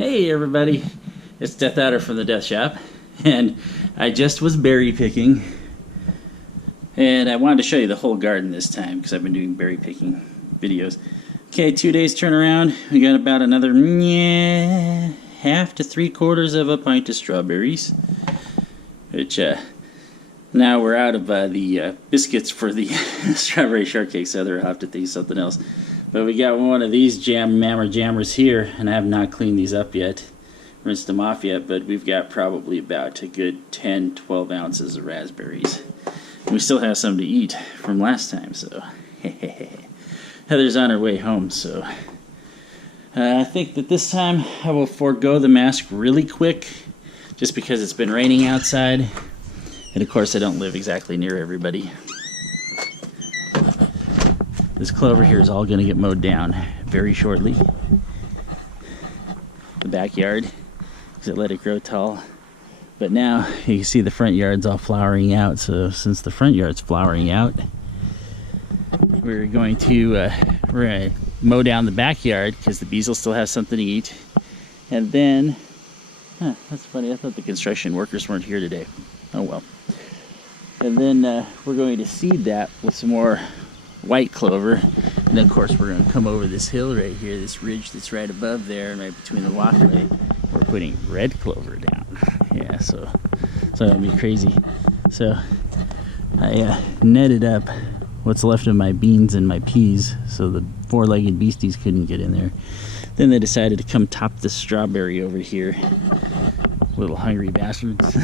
Hey everybody, it's dethaddr from the Death Shop, and I just was berry picking, and I wanted to show you the whole garden this time because I've been doing berry picking videos. Okay, 2 days turnaround, we got about another half to 3/4 of a pint of strawberries, which now we're out of the biscuits for the strawberry shortcake, so I'll have to think something else. But we got one of these jammers here, and I have not cleaned these up yet, rinsed them off yet, but we've got probably about a good 10-12 ounces of raspberries. We still have some to eat from last time, so Heather's on her way home, so I think that this time I will forego the mask really quick, just because it's been raining outside, and of course I don't live exactly near everybody. This clover here is all going to get mowed down very shortly. The backyard, because it let it grow tall. But now you can see the front yard's all flowering out. So since the front yard's flowering out, we're going to mow down the backyard because the bees will still have something to eat. And then, that's funny, I thought the construction workers weren't here today. Oh well. And then we're going to seed that with some more white clover, and then of course we're going to come over this hill right here, this ridge that's right above there, and right between the walkway we're putting red clover down. Yeah, so it'll be crazy. So I netted up what's left of my beans and my peas so the four-legged beasties couldn't get in there. Then they decided to come top this strawberry over here, little hungry bastards.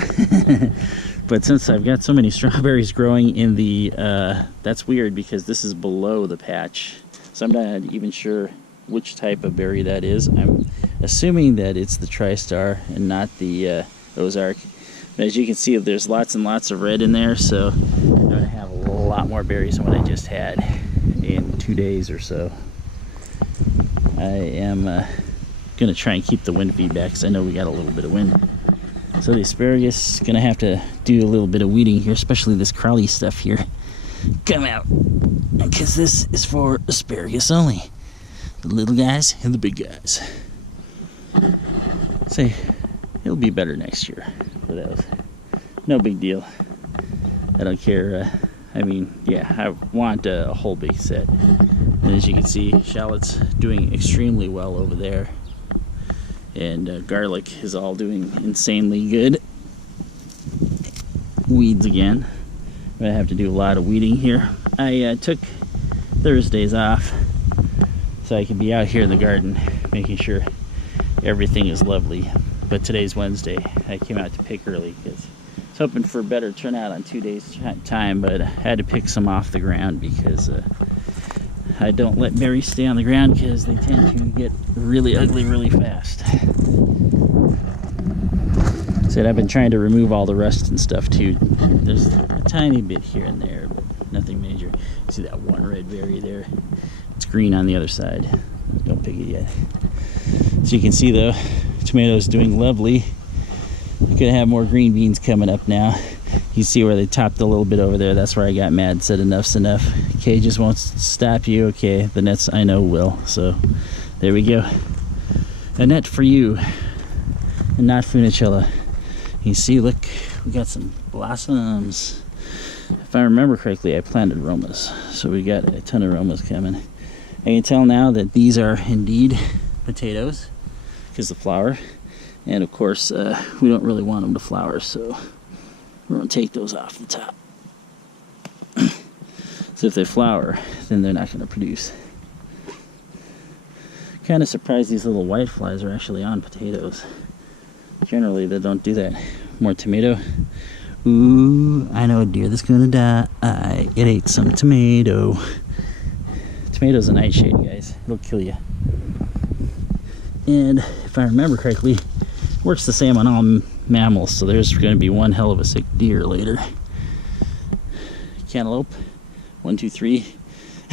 But since I've got so many strawberries growing in the, that's weird because this is below the patch. So I'm not even sure which type of berry that is. I'm assuming that it's the TriStar and not the Ozark. But as you can see, there's lots and lots of red in there, so I'm going to have a lot more berries than what I just had in 2 days or so. I am going to try and keep the wind feedback because I know we got a little bit of wind. So the asparagus is going to have to do a little bit of weeding here, especially this crawly stuff here. Come out, because this is for asparagus only. The little guys and the big guys. Say, it'll be better next year for those. No big deal. I don't care. I mean, yeah, I want a whole big set. And as you can see, shallot's doing extremely well over there. And garlic is all doing insanely good. Weeds again. I'm going to have to do a lot of weeding here. I took Thursdays off so I can be out here in the garden making sure everything is lovely. But today's Wednesday. I came out to pick early because I was hoping for a better turnout on 2 days time, but I had to pick some off the ground because I don't let berries stay on the ground because they tend to get really ugly really fast. Said I've been trying to remove all the rust and stuff too. There's a tiny bit here and there, but nothing major. See that one red berry there? It's green on the other side. Don't pick it yet. So you can see though, tomatoes doing lovely. We're gonna have more green beans coming up now. You see where they topped a little bit over there. That's where I got mad, said enough's enough. Cages won't stop you. Okay, the nets I know will. So there we go. A net for you, and not Funicello. You see, look, we got some blossoms. If I remember correctly, I planted aromas, so we got a ton of aromas coming. I can tell now that these are indeed potatoes, because the flower, and of course we don't really want them to flower, so we're going to take those off the top. So if they flower, then they're not going to produce. Kind of surprised these little white flies are actually on potatoes. Generally they don't do that. More tomato. Ooh, I know a deer that's going to die. It ate some tomato. Tomato's a nightshade, guys. It'll kill you. And if I remember correctly, it works the same on all mammals, so there's going to be one hell of a sick deer later. Cantaloupe, 1, 2, 3.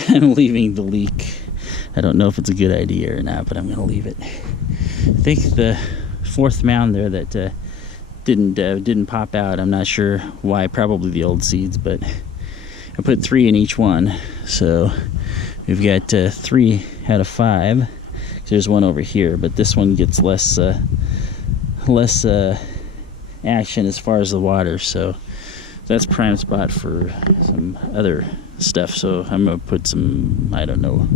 I'm leaving the leek. I don't know if it's a good idea or not, but I'm going to leave it. I think the fourth mound there that didn't pop out, I'm not sure why, probably the old seeds, but I put 3 in each one, so we've got 3 out of 5 There's one over here, but this one gets less action as far as the water, so that's prime spot for some other stuff. So I'm gonna put some, I don't know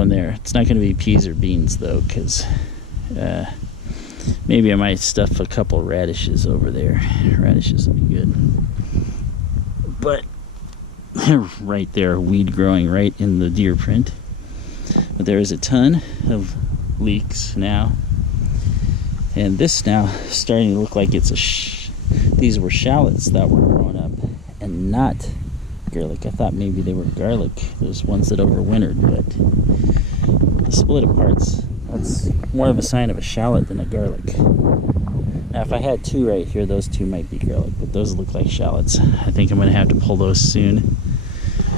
in there. It's not gonna be peas or beans though, because maybe I might stuff a couple radishes over there. Radishes would be good, but right there, weed growing right in the deer print. But there is a ton of leeks now, and this now is starting to look like it's these were shallots that were growing up and not garlic. I thought maybe they were garlic. There's ones that overwintered, but the split aparts, that's more of a sign of a shallot than a garlic. Now if I had two right here, those two might be garlic, but those look like shallots. I think I'm gonna have to pull those soon.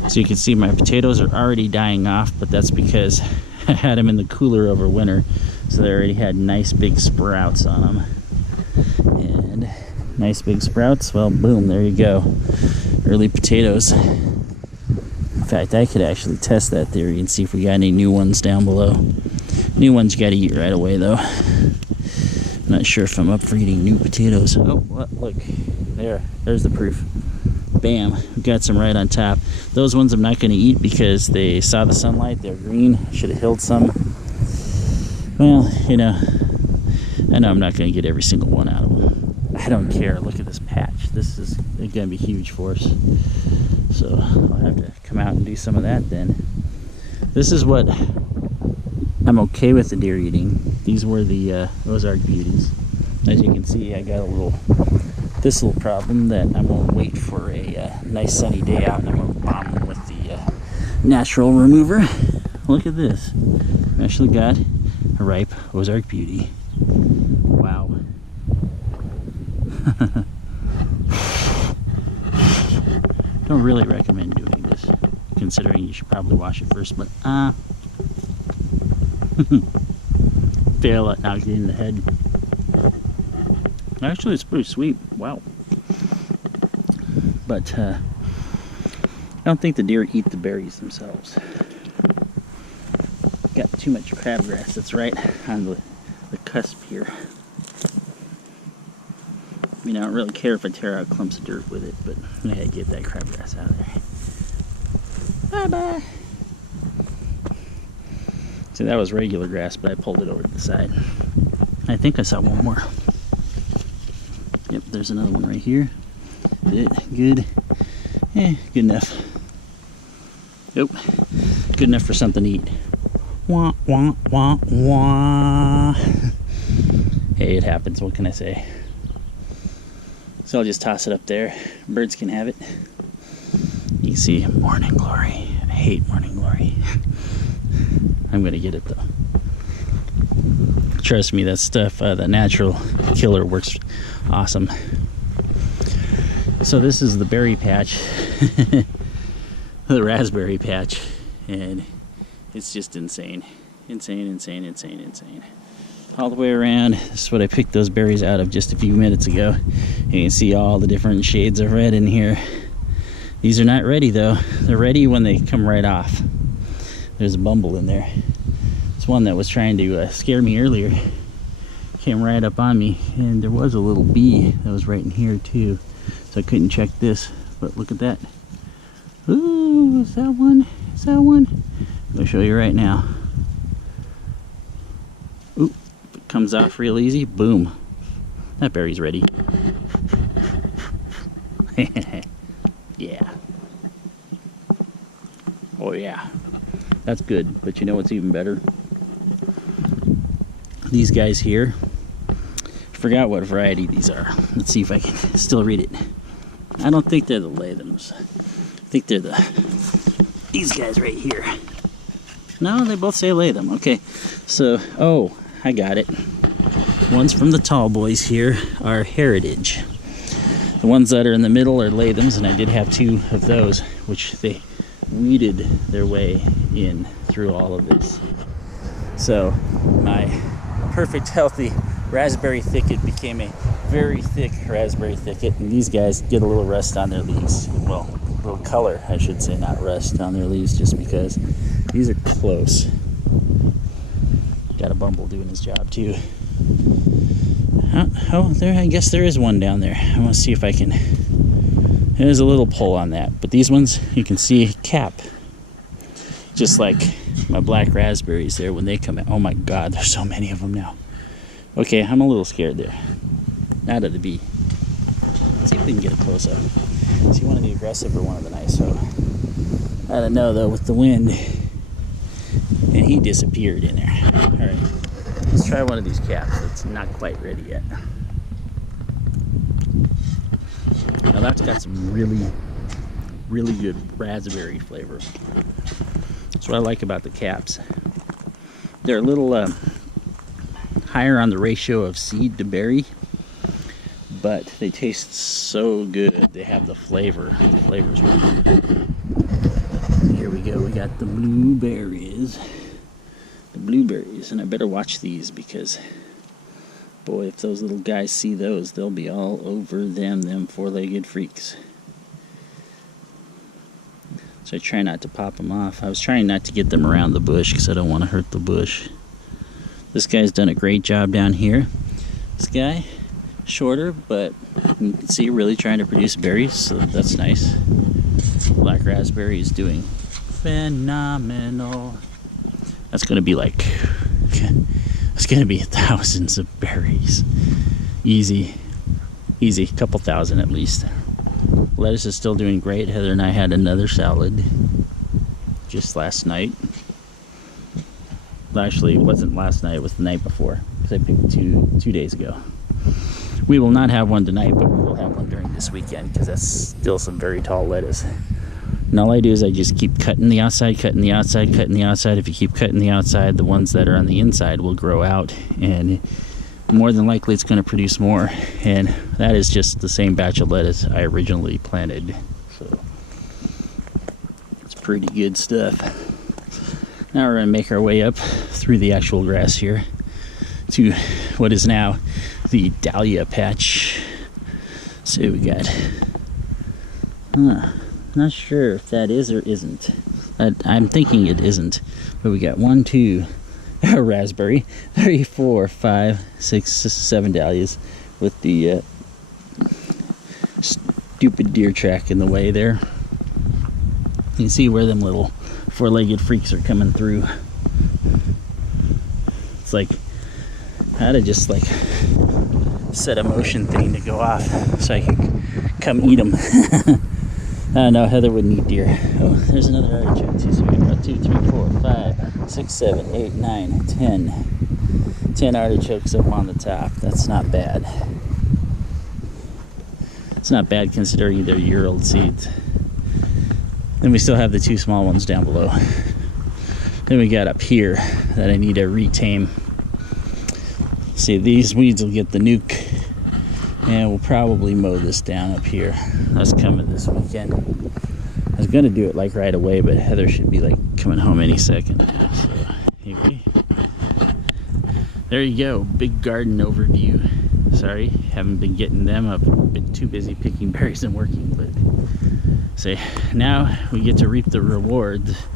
So you can see my potatoes are already dying off, but that's because I had them in the cooler over winter, so they already had nice big sprouts on them. And nice big sprouts, well, boom, there you go. Early potatoes. In fact, I could actually test that theory and see if we got any new ones down below. New ones you gotta eat right away though. I'm not sure if I'm up for eating new potatoes. Oh, look, there's the proof. Bam, we got some right on top. Those ones I'm not gonna eat because they saw the sunlight, they're green. Should have hilled some. Well, you know, I know I'm not gonna get every single one out of them. I don't care. Look at this patch. This is gonna be huge for us. So I'll have to come out and do some of that then. This is what I'm okay with the deer eating. These were the Ozark Beauties. As you can see, I got a little thistle problem that I'm gonna wait for a nice sunny day out, and I'm gonna bomb them with the natural remover. Look at this. I actually got a ripe Ozark Beauty. Wow. Don't really recommend doing this, considering you should probably wash it first, but fail at knocking it in the head. Actually, it's pretty sweet. Wow. But I don't think the deer eat the berries themselves. Got too much crabgrass that's right on the cusp here. I mean, I don't really care if I tear out clumps of dirt with it, but I gotta get that crabgrass out of there. Bye-bye. See, that was regular grass, but I pulled it over to the side. I think I saw one more. Yep, there's another one right here. Good. Good enough. Nope. Good enough for something to eat. Wah, wah, wah, wah. Hey, it happens. What can I say? So I'll just toss it up there. Birds can have it. You can see morning glory. I hate morning glory. I'm gonna get it though. Trust me, that stuff, the natural killer works awesome. So this is the berry patch, the raspberry patch, and it's just insane. Insane. All the way around. This is what I picked those berries out of just a few minutes ago. And you can see all the different shades of red in here. These are not ready though. They're ready when they come right off. There's a bumble in there. It's one that was trying to scare me earlier. Came right up on me, and there was a little bee that was right in here too. So I couldn't check this, but look at that. Ooh, is that one? Is that one? I'm gonna show you right now. Ooh, if it comes off real easy, boom. That berry's ready. Yeah. Oh yeah. That's good, but you know what's even better? These guys here. I forgot what variety these are. Let's see if I can still read it. I don't think they're the Lathams. I think they're these guys right here. No, they both say Latham. Okay, so, oh, I got it. Ones from the tall boys here are Heritage. The ones that are in the middle are Lathams, and I did have two of those, which they weeded their way in through all of this. So my perfect healthy raspberry thicket became a very thick raspberry thicket, and these guys get a little rust on their leaves. Well, a little color, I should say, not rust on their leaves, just because these are close. got a bumble doing his job too. Oh, there, I guess there is one down there. I want to see if I can. There's a little pull on that, but these ones you can see cap, just like my black raspberries there when they come out. Oh my God, there's so many of them now. Okay, I'm a little scared there. Out of the bee. Let's see if we can get a close up. Is he one of the aggressive or one of the nice? So I don't know though with the wind, and he disappeared in there. All right. Let's try one of these caps that's not quite ready yet. Now that's got some really, really good raspberry flavor. That's what I like about the caps. They're a little higher on the ratio of seed to berry, but they taste so good. They have the flavor. The flavor's really good. Here we go. We got the blueberries. And I better watch these because boy, if those little guys see those, they'll be all over them four-legged freaks. So I try not to pop them off. I was trying not to get them around the bush because I don't want to hurt the bush. This guy's done a great job down here. This guy, shorter, but you can see really trying to produce berries, so that's nice. Black raspberry is doing phenomenal. That's going to be like, it's going to be thousands of berries. Easy, couple thousand at least. Lettuce is still doing great. Heather and I had another salad just last night. Actually, it wasn't last night, it was the night before, because I picked two days ago. We will not have one tonight, but we will have one during this weekend, because that's still some very tall lettuce. And all I do is I just keep cutting the outside, cutting the outside, cutting the outside. If you keep cutting the outside, the ones that are on the inside will grow out, and more than likely it's going to produce more. And that is just the same batch of lettuce I originally planted. So it's pretty good stuff. Now we're going to make our way up through the actual grass here to what is now the dahlia patch. So we got, not sure if that is or isn't. I'm thinking it isn't, but we got 1, 2, raspberry, 3, 4, 5, 6, 7 dahlias with the stupid deer track in the way there. You can see where them little four-legged freaks are coming through. It's like I had to just like set a motion thing to go off so I could come eat them. No, Heather wouldn't eat deer. Oh, there's another artichoke too. So we got 2, 3, 4, 5, 6, 7, 8, 9, 10 artichokes up on the top. That's not bad. It's not bad considering they're year-old seeds. Then we still have the 2 small ones down below. Then we got up here that I need to retame. See, these weeds will get the nuke, and we'll probably mow this down up here. That's coming this weekend. I was gonna do it like right away, but Heather should be like coming home any second now. So anyway, there you go, big garden overview. Sorry, haven't been getting them. I've been too busy picking berries and working, but say now we get to reap the rewards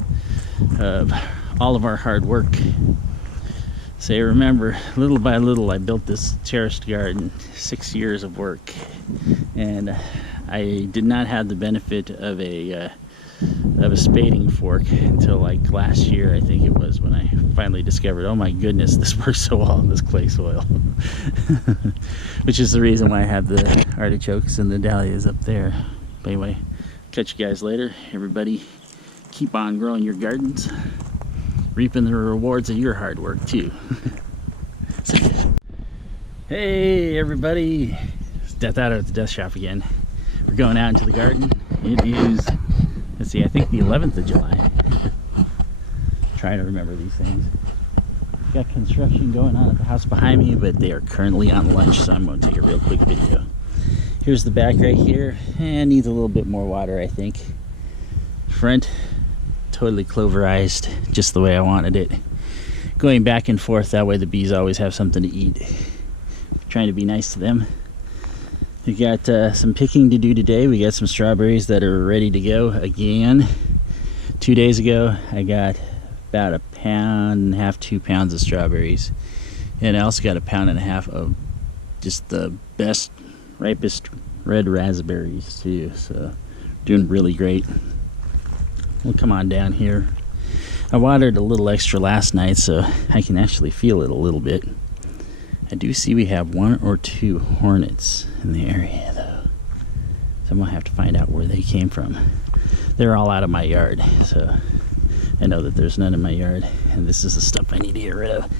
of all of our hard work. Say, remember, little by little I built this terraced garden, 6 years of work, and I did not have the benefit of a spading fork until like last year, I think it was, when I finally discovered, oh my goodness, this works so well in this clay soil. Which is the reason why I have the artichokes and the dahlias up there. But anyway, catch you guys later. Everybody, keep on growing your gardens, reaping the rewards of your hard work too. Hey everybody, it's dethaddr at the death shop again. We're going out into the garden. It is, let's see, I think the 11th of July. Trying to remember these things. Got construction going on at the house behind me, but they are currently on lunch, so I'm going to take a real quick video. Here's the back right here, and needs a little bit more water, I think. Front, totally cloverized, just the way I wanted it. Going back and forth, that way the bees always have something to eat. Trying to be nice to them. We got some picking to do today. We got some strawberries that are ready to go again. 2 days ago, I got about 1.5 pounds, 2 pounds of strawberries. And I also got 1.5 pounds of just the best, ripest red raspberries too. So doing really great. We'll come on down here. I watered a little extra last night, so I can actually feel it a little bit. I do see we have 1 or 2 hornets in the area though, so I'm gonna have to find out where they came from. They're all out of my yard, so I know that there's none in my yard, and this is the stuff I need to get rid of.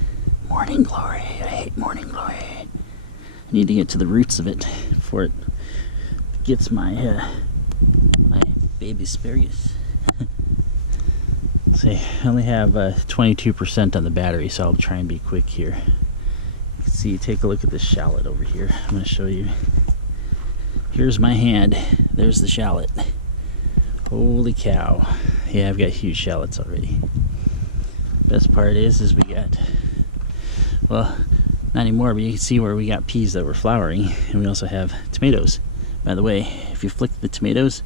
Morning glory. I hate morning glory. I need to get to the roots of it before it gets my my baby asparagus. See, I only have 22% on the battery, so I'll try and be quick here. You can see, take a look at this shallot over here. I'm going to show you. Here's my hand. There's the shallot. Holy cow. Yeah, I've got huge shallots already. Best part is we got, well, not anymore, but you can see where we got peas that were flowering, and we also have tomatoes. By the way, if you flick the tomatoes,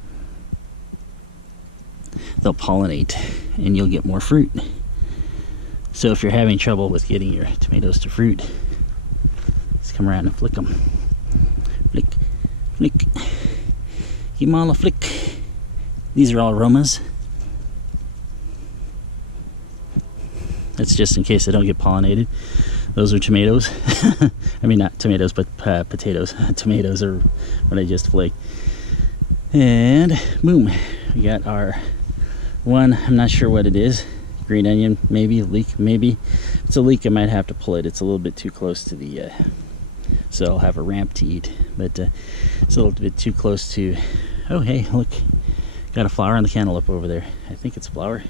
they'll pollinate and you'll get more fruit. So if you're having trouble with getting your tomatoes to fruit, just come around and flick them. Flick, flick, give them all a flick. These are all aromas. That's just in case they don't get pollinated. Those are tomatoes. I mean, not tomatoes, but potatoes. Tomatoes are what I just flaked. And boom, we got our one. I'm not sure what it is. Green onion, maybe. Leek, maybe. If it's a leek, I might have to pull it. It's a little bit too close to the, so I'll have a ramp to eat. But it's a little bit too close to, oh hey, look. Got a flower on the cantaloupe over there. I think it's a flower.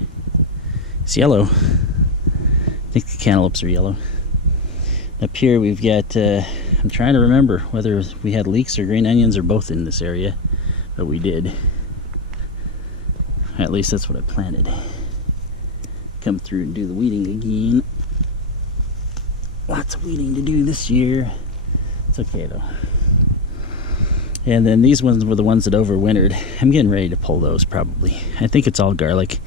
It's yellow. I think the cantaloupes are yellow. Up here we've got, I'm trying to remember whether we had leeks or green onions or both in this area, but we did. At least that's what I planted. Come through and do the weeding again. Lots of weeding to do this year. It's okay though. And then these ones were the ones that overwintered. I'm getting ready to pull those probably. I think it's all garlic.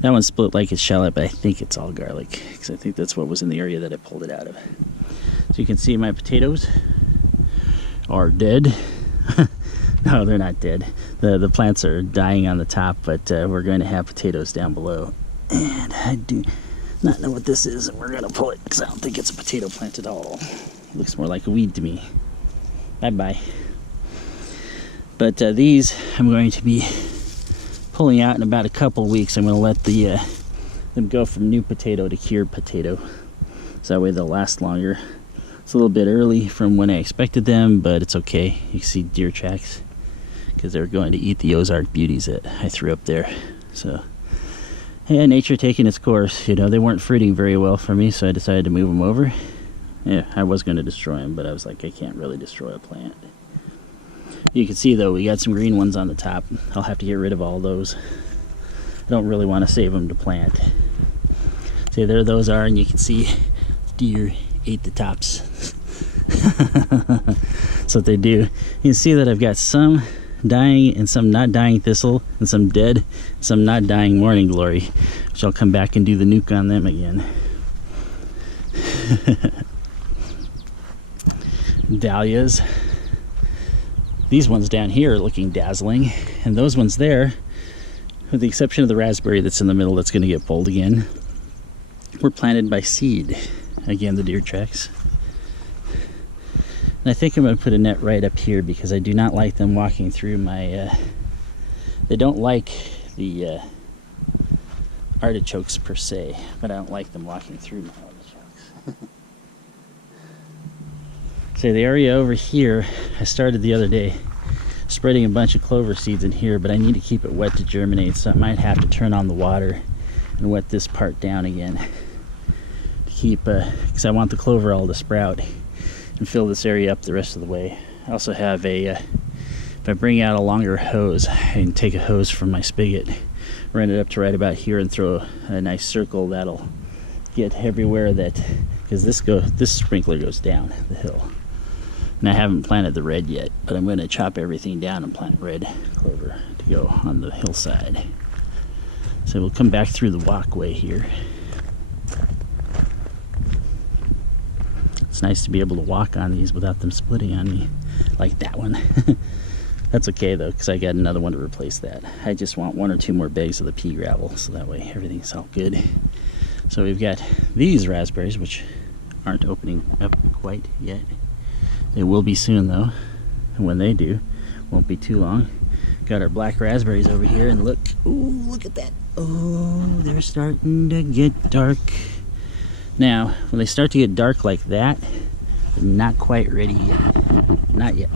That one split like it's shallot, but I think it's all garlic, because I think that's what was in the area that I pulled it out of. So you can see my potatoes are dead. No, they're not dead. The plants are dying on the top, but we're going to have potatoes down below. And I do not know what this is, and we're going to pull it, because I don't think it's a potato plant at all. It looks more like a weed to me. Bye-bye. But these I'm going to be pulling out in about a couple weeks. I'm going to let them go from new potato to cured potato, so that way they'll last longer. It's a little bit early from when I expected them, but it's okay. You can see deer tracks because they're going to eat the Ozark beauties that I threw up there. So yeah, nature taking its course. You know, they weren't fruiting very well for me, so I decided to move them over. Yeah, I was going to destroy them, but I was like, I can't really destroy a plant. You can see though, we got some green ones on the top. I'll have to get rid of all those. I don't really want to save them to plant. See, there those are, and you can see deer ate the tops. That's what they do. You can see that I've got some dying and some not dying thistle, and some dead, some not dying morning glory, which I'll come back and do the nuke on them again. Dahlias. These ones down here are looking dazzling, and those ones there, with the exception of the raspberry that's in the middle that's going to get pulled again, were planted by seed. Again, the deer tracks. And I think I'm going to put a net right up here because I do not like them walking through my, they don't like the artichokes per se, but I don't like them walking through my artichokes. So the area over here, I started the other day spreading a bunch of clover seeds in here, but I need to keep it wet to germinate, so I might have to turn on the water and wet this part down again to keep, because I want the clover all to sprout and fill this area up the rest of the way. I also have a, if I bring out a longer hose, I can take a hose from my spigot, run it up to right about here and throw a nice circle that'll get everywhere that, because this sprinkler goes down the hill. And I haven't planted the red yet, but I'm going to chop everything down and plant red clover to go on the hillside. So we'll come back through the walkway here. It's nice to be able to walk on these without them splitting on me, like that one. That's okay though, because I got another one to replace that. I just want 1 or 2 more bags of the pea gravel, so that way everything's all good. So we've got these raspberries, which aren't opening up quite yet. They will be soon though, and when they do, won't be too long. Got our black raspberries over here, and look, ooh, look at that. Oh, they're starting to get dark. Now, when they start to get dark like that, they're not quite ready yet. Not yet.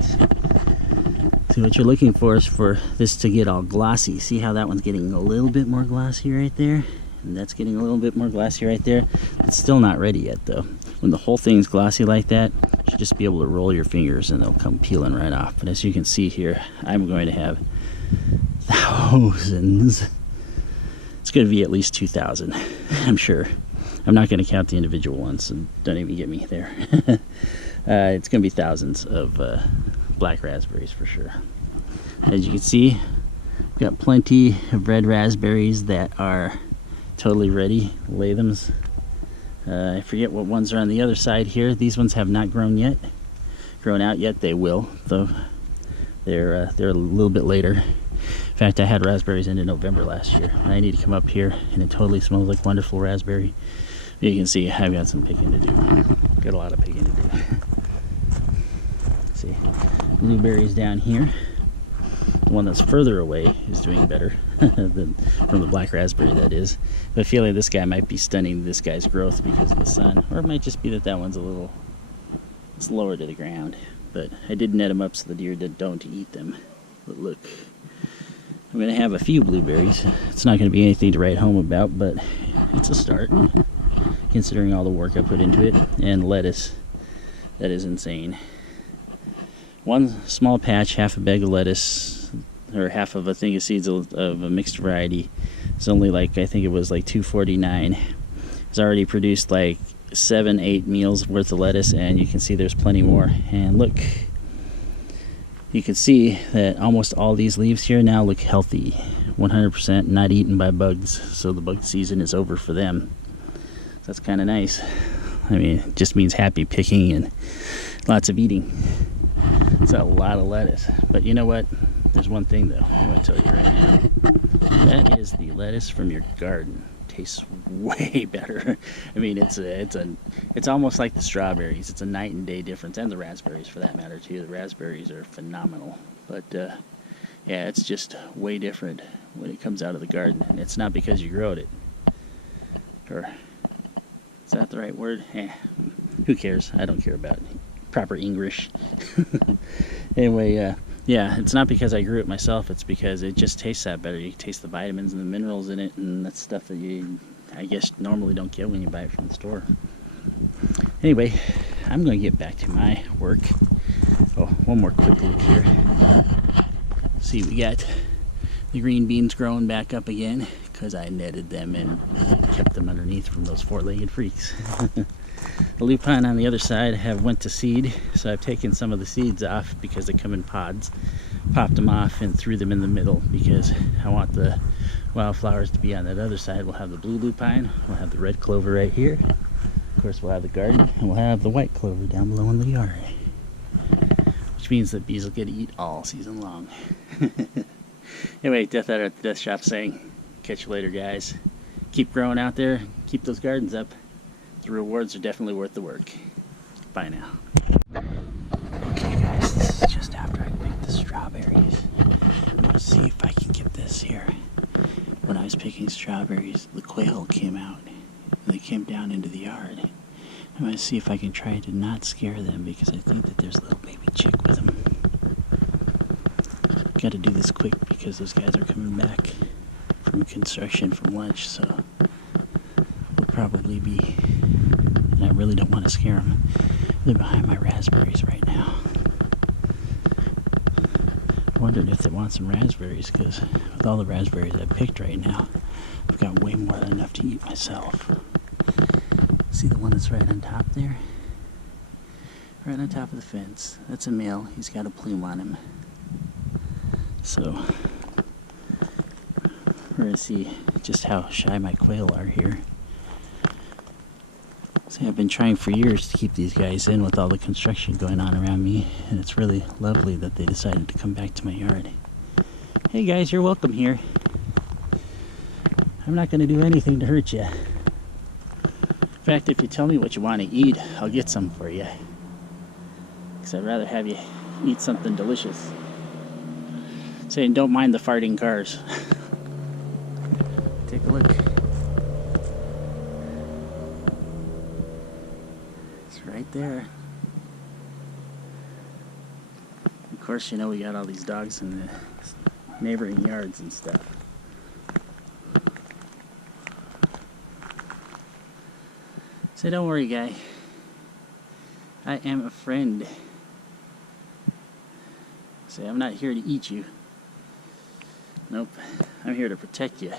So what you're looking for is for this to get all glossy. See how that one's getting a little bit more glossy right there? And that's getting a little bit more glossy right there. It's still not ready yet though. When the whole thing's glossy like that, you should just be able to roll your fingers and they'll come peeling right off. But as you can see here, I'm going to have thousands. It's going to be at least 2,000, I'm sure. I'm not going to count the individual ones, so don't even get me there. It's going to be thousands of black raspberries for sure. As you can see, we've got plenty of red raspberries that are totally ready. Lathams. I forget what ones are on the other side here. These ones have not grown out yet. They will, though. They're a little bit later. In fact, I had raspberries into November last year, and I need to come up here, and it totally smells like wonderful raspberry. You can see I've got some picking to do. Got a lot of picking to do. See, blueberries down here. The one that's further away is doing better than from the black raspberry, that is. But I feel like this guy might be stunning this guy's growth because of the sun, or it might just be that that one's a little lower to the ground. But I did net them up so the deer don't eat them. But look, I'm going to have a few blueberries. It's not going to be anything to write home about, but it's a start, considering all the work I put into it. And lettuce, that is insane. One small patch, half a bag of lettuce, or half of a thing of seeds of a mixed variety. It's only like, I think it was like $2.49. It's already produced like 7-8 meals worth of lettuce, and you can see there's plenty more. And look, you can see that almost all these leaves here now look healthy, 100% not eaten by bugs, so the bug season is over for them. So that's kind of nice. I mean, it just means happy picking and lots of eating. It's a lot of lettuce. But you know what? There's one thing though I want to tell you right now. That is the lettuce from your garden. Tastes way better. I mean, it's almost like the strawberries. It's a night and day difference, and the raspberries for that matter too. The raspberries are phenomenal, but yeah, it's just way different when it comes out of the garden, and it's not because you growed it. Or is that the right word? Who cares? I don't care about proper English. Anyway, yeah, it's not because I grew it myself, it's because it just tastes that better. You taste the vitamins and the minerals in it, and that's stuff that you, I guess, normally don't get when you buy it from the store. Anyway, I'm going to get back to my work. Oh, one more quick look here. See, we got the green beans growing back up again, because I netted them and kept them underneath from those four-legged freaks. The lupine on the other side have went to seed, so I've taken some of the seeds off because they come in pods, popped them off and threw them in the middle because I want the wildflowers to be on that other side. We'll have the blue lupine, we'll have the red clover right here, of course we'll have the garden, and we'll have the white clover down below in the yard, which means that bees will get to eat all season long. Anyway, dethaddr at the death shop saying, catch you later guys. Keep growing out there, keep those gardens up. The rewards are definitely worth the work. Bye now. Okay guys, this is just after I picked the strawberries. I'm gonna see if I can get this here. When I was picking strawberries, the quail came out. And they came down into the yard. I'm gonna see if I can try to not scare them because I think that there's a little baby chick with them. Gotta do this quick because those guys are coming back from construction from lunch, so we'll probably be, and I really don't want to scare them. They're behind my raspberries right now. I wondered if they want some raspberries because with all the raspberries I picked right now, I've got way more than enough to eat myself. See the one that's right on top there? Right on top of the fence. That's a male. He's got a plume on him. So we're going to see just how shy my quail are here. See, I've been trying for years to keep these guys in with all the construction going on around me, and it's really lovely that they decided to come back to my yard. Hey guys, you're welcome here. I'm not going to do anything to hurt you. In fact, if you tell me what you want to eat, I'll get some for you. Because I'd rather have you eat something delicious. Saying don't mind the farting cars. Take a look. It's right there. Of course, you know we got all these dogs in the neighboring yards and stuff. So don't worry, guy. I am a friend. Say, I'm not here to eat you. Nope. I'm here to protect you.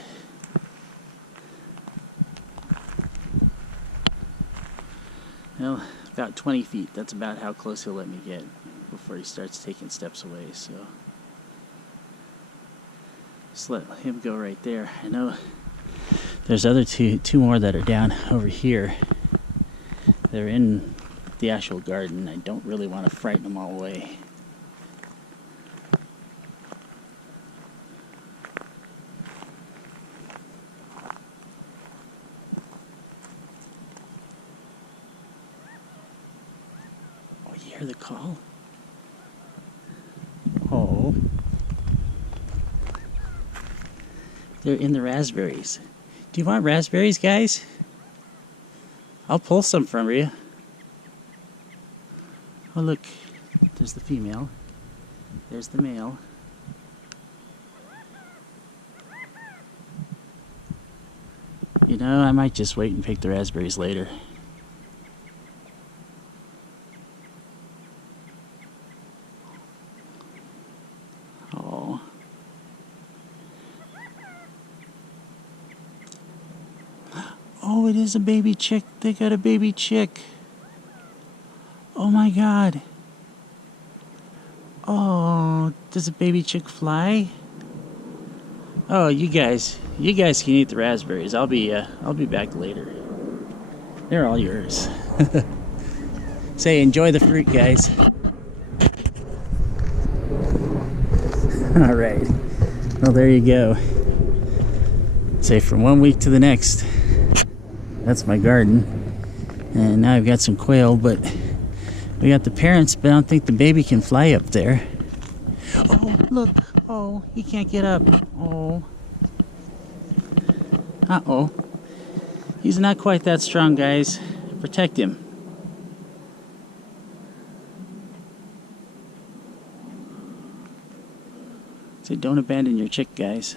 Well, about 20 feet. That's about how close he'll let me get before he starts taking steps away, so just let him go right there. I know there's other two more that are down over here. They're in the actual garden. I don't really want to frighten them all away. Oh, you hear the call? Oh. They're in the raspberries. Do you want raspberries, guys? I'll pull some from you. Oh look, there's the female. There's the male. You know, I might just wait and pick the raspberries later. Oh. Oh, it is a baby chick. They got a baby chick. Oh my God. Oh, does a baby chick fly? Oh, you guys can eat the raspberries. I'll be back later. They're all yours. Say, enjoy the fruit, guys. All right. Well, there you go. Say, from 1 week to the next. That's my garden. And now I've got some quail, but we got the parents, but I don't think the baby can fly up there. Oh, look. Oh, he can't get up. Oh. Uh-oh. He's not quite that strong, guys. Protect him. So don't abandon your chick, guys.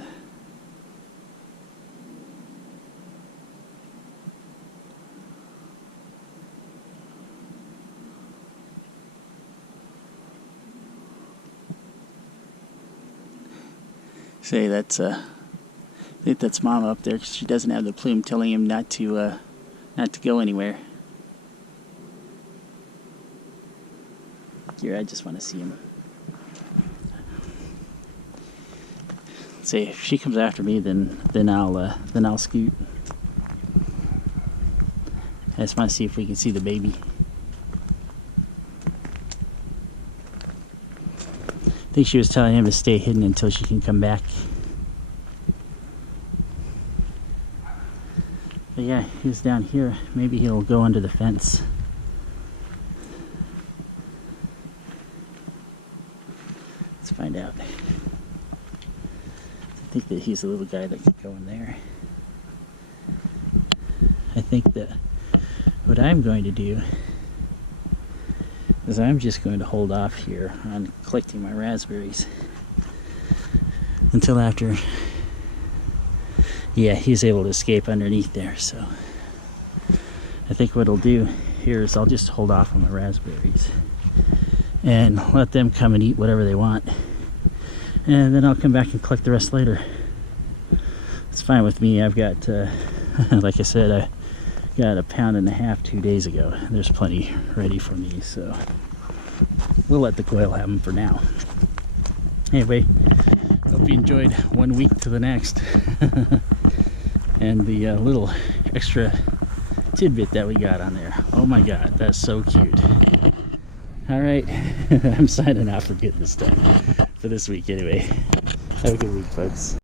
Say that's I think that's Mama up there because she doesn't have the plume telling him not to go anywhere. Here, I just want to see him. Say if she comes after me, then I'll scoot. I just want to see if we can see the baby. I think she was telling him to stay hidden until she can come back. But yeah, he's down here. Maybe he'll go under the fence. Let's find out. I think that he's a little guy that could go in there. I think that what I'm going to do is I'm just going to hold off here on collecting my raspberries until after, yeah, he's able to escape underneath there. So I think what I'll do here is I'll just hold off on my raspberries and let them come and eat whatever they want, and then I'll come back and collect the rest later. It's fine with me. I've got like I said, I got 1.5 pounds 2 days ago. There's plenty ready for me, so we'll let the quail have them for now. Anyway, hope you enjoyed 1 week to the next. And the little extra tidbit that we got on there. Oh my god, that's so cute. Alright, I'm signing off for good this time. For this week anyway. Have a good week, folks.